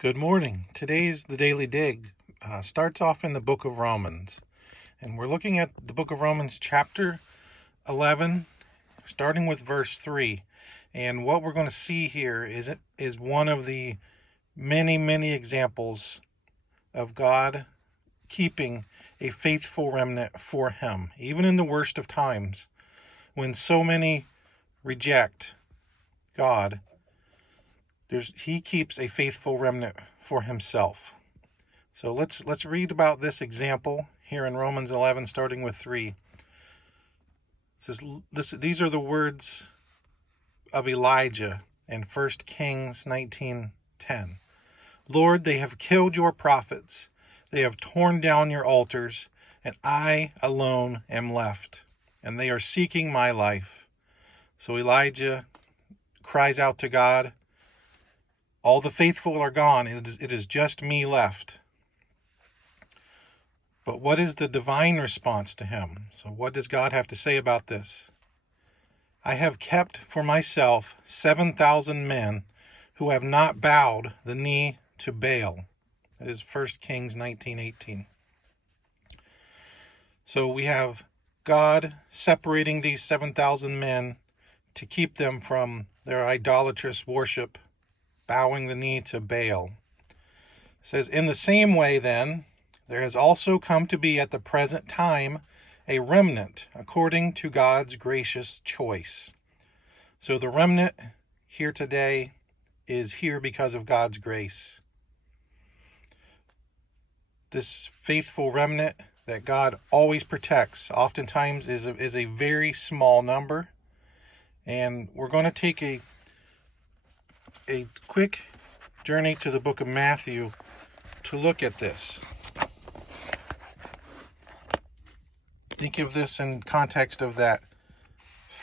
Good morning. Today's the Daily Dig starts off in the book of Romans. And we're looking at the book of Romans chapter 11, starting with verse 3. And what we're going to see here is one of the many examples of God keeping a faithful remnant for him, even in the worst of times, when so many reject God. He keeps a faithful remnant for himself. So let's read about this example here in Romans 11, starting with 3. It says, these are the words of Elijah in 1 Kings 19:10. Lord, they have killed your prophets. They have torn down your altars, and I alone am left, and they are seeking my life. So Elijah cries out to God, all the faithful are gone. It is just me left. But what is the divine response to him? So what does God have to say about this? I have kept for myself 7,000 men who have not bowed the knee to Baal. That is 1 Kings 19:18. So we have God separating these 7,000 men to keep them from their idolatrous worship, bowing the knee to Baal. It says, in the same way then, there has also come to be at the present time a remnant according to God's gracious choice. So the remnant here today is here because of God's grace. This faithful remnant that God always protects oftentimes is a very small number. And we're going to take a quick journey to the book of Matthew to look at this. Think of this in context of that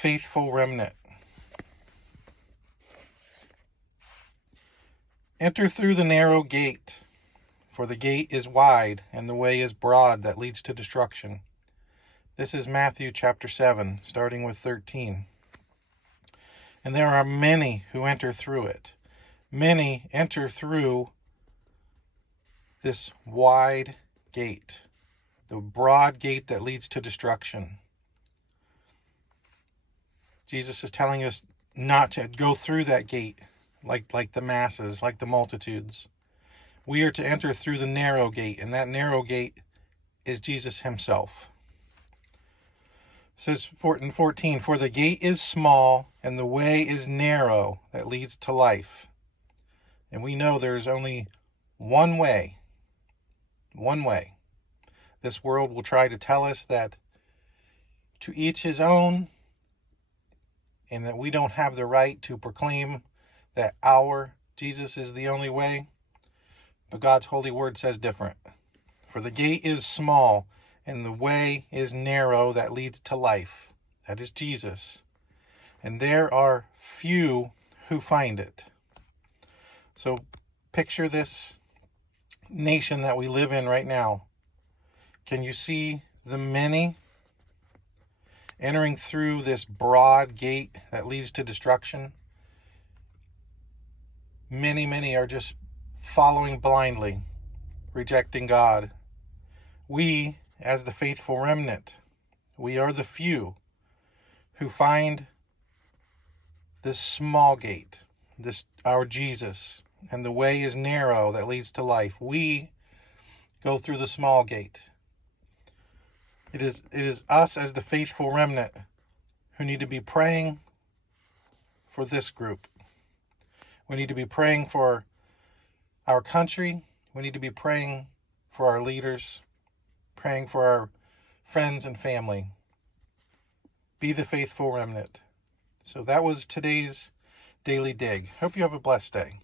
faithful remnant. Enter through the narrow gate, for the gate is wide and the way is broad that leads to destruction. This is Matthew chapter 7, starting with 13. And there are many who enter through it. Many enter through this wide gate, the broad gate that leads to destruction. Jesus is telling us not to go through that gate like the masses, like the multitudes. We are to enter through the narrow gate, and that narrow gate is Jesus himself. It says in 14, for the gate is small and the way is narrow that leads to life. And we know there's only one way. One way. This world will try to tell us that to each his own, and that we don't have the right to proclaim that our Jesus is the only way. But God's holy word says different. For the gate is small and the way is narrow that leads to life. That is Jesus. And there are few who find it. So picture this nation that we live in right now. Can you see the many entering through this broad gate that leads to destruction? Many are just following blindly, rejecting God. We, as the faithful remnant, we are the few who find this small gate, our Jesus, and the way is narrow that leads to life. We go through the small gate. It is us as the faithful remnant who need to be praying for this group. We need to be praying for our country. We need to be praying for our leaders, praying for our friends and family. Be the faithful remnant. So that was today's Daily Dig. Hope you have a blessed day.